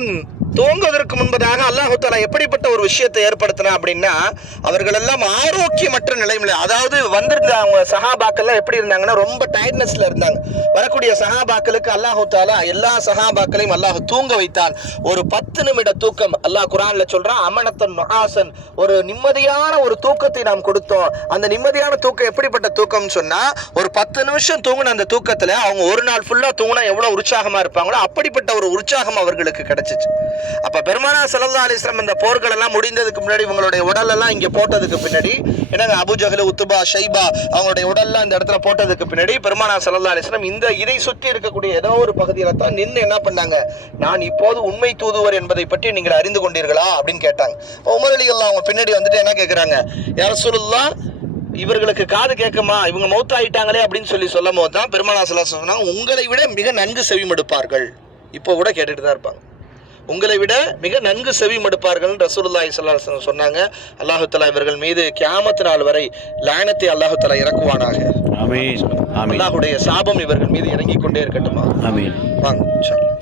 நேரம் தூங்குவதற்கு முன்பதாக அல்லாஹு தஆலா எப்படிப்பட்ட ஒரு விஷயத்தை ஏற்படுத்தினா அப்படின்னா, அவர்கள் எல்லாம் ஆரோக்கியமற்ற நிலைமையில, அதாவது வந்திருந்த அவங்க சஹாபாக்கள்லாம் எப்படி இருந்தாங்கன்னா ரொம்ப டயர்ட்னஸ்ல இருந்தாங்க. வரக்கூடிய சஹாபாக்களுக்கு அல்லாஹு தஆலா எல்லா சஹாபாக்களையும் அல்லாஹ் தூங்க வைத்தான். ஒரு 10 நிமிட தூக்கம். அல்லாஹ் குர்ஆன்ல சொல்றான், அமனத்தன் நுஆசன், ஒரு நிம்மதியான ஒரு தூக்கத்தை நாம் கொடுத்தோம். அந்த நிம்மதியான தூக்கம் எப்படிப்பட்ட தூக்கம்னு சொன்னா, ஒரு 10 நிமிஷம் தூங்கின அந்த தூக்கத்துல அவங்க ஒரு நாள் ஃபுல்லா தூங்கினா எவ்வளவு உற்சாகமா இருப்பாங்களோ அப்படிப்பட்ட ஒரு உற்சாகம் அவர்களுக்கு கிடைச்சிச்சு. அப்ப பெருமானார் ஸல்லல்லாஹு அலைஹி வஸல்லம் இந்த போர்கள் எல்லாம் முடிந்ததுக்கு முன்னாடி இவங்களுடைய உடல் எல்லாம் இங்க போட்டதுக்கு பின்னாடி, என்னங்க அபூஜஹல், உத்பா, ஷைபா அவங்களுடைய உடல்லாம் இந்த இடத்துல போட்டதுக்கு பின்னாடி பெருமானார் ஸல்லல்லாஹு அலைஹி வஸல்லம் இந்த இதை சுற்றி இருக்கக்கூடிய ஏதோ ஒரு பகுதியில தான் நின்று என்ன பண்ணாங்க, நான் இப்போது உண்மை தூதுவர் என்பதை பற்றி நீங்கள் அறிந்து கொண்டீர்களா அப்படின்னு கேட்டாங்க. உமர் ரலியல்லாஹு அவங்க பின்னாடி வந்துட்டு என்ன கேட்கிறாங்க, யா ரசூலுல்லாஹ், இவர்களுக்கு காது கேட்குமா, இவங்க மௌத் ஆயிட்டாங்களே அப்படின்னு சொல்லும் போது தான் பெருமானார் ஸல்லல்லாஹு அலைஹி வஸல்லம் சொன்னாங்க, உங்களை விட மிக நன்கு செவிமடுப்பார்கள். இப்போ கூட கேட்டுட்டு தான் இருப்பாங்க. உங்களை விட மிக நன்கு செவிமடுப்பார்கள் ரசூலுல்லாஹி ஸல்லல்லாஹு அலைஹி வஸல்லம் சொன்னாங்க. அல்லாஹ் தஆலா இவர்கள் மீது கியாமத் நாள் வரை லானத்தை அல்லாஹ் தஆலா இறக்குவானாக. ஆமீன். ஆமீன். அல்லாஹ்வுடைய சாபம் இவர்கள் மீது இறங்கிக் கொண்டே இருக்கட்டுமா. ஆமீன். வாங்க இன்ஷா அல்லாஹ்.